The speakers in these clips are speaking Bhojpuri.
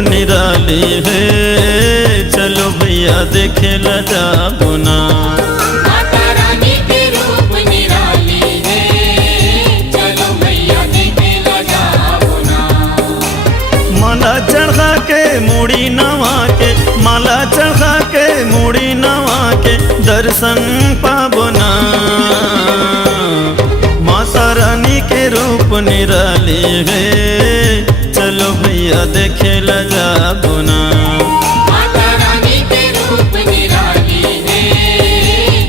निराली है, चलो भैया देखे ला जाबो ना। माता रानी के रूप निराली है, चलो भैया देखे ला जाबो ना। माला चढ़ा के मुड़ी नवा के, माला चढ़ा के मुड़ी नवा के दर्शन पाबो ना। माता रानी के रूप निराली है, चलो भैया देखे ला जाबो ना। माता रानी के रूप निराली है,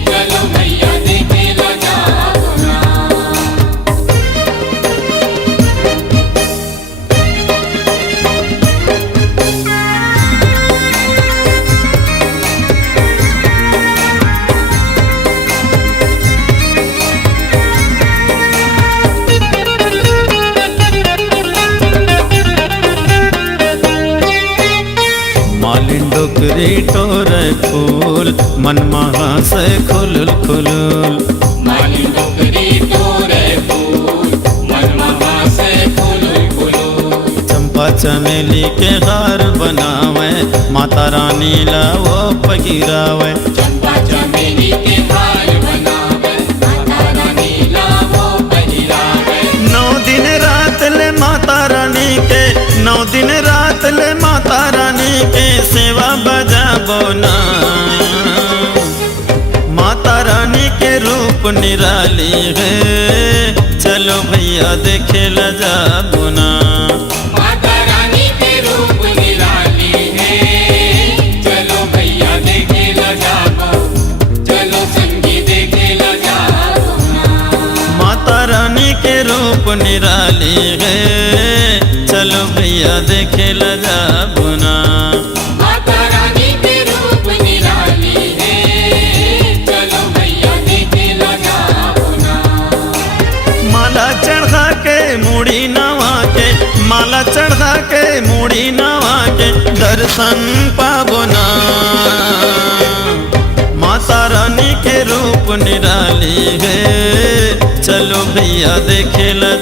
चलो भैया देखे ला जाबो ना। मालिन डोकरी टोरे फूल, मन महा से खुलुल खुलुल। मालिन डोकरी टोरे फूल, मन महा से खुलुल खुलुल। चंपा चमेली के हार बनावे, माता रानी ला वो पगिरावे। चंपा चमेली के हार बनावे, माता रानी ला वो पहिरावे। 9 दिन रात ले माता रानी के, 9 दिन रात ले माता रानी के सेवा बजाबो ना। माता रानी के रूप निराली है, चलो भैया देखे ला जाबो ना। माता रानी के रूप निराली है, चलो भैया देखे ला जाबो, चलो संगी देखे ला जाबो ना। माता रानी के रूप निराली है, चलो भैया देखे ला जाबो ना। माता रानी के रूप निराली है, चलो भैया देखे ला जाबो ना। माला चढ़ा के मुड़ी नवा के, माला चढ़ा के मुड़ी नवा के दर्शन पाबो ना। माता रानी के रूप निराली है, चलो भैया देखे ला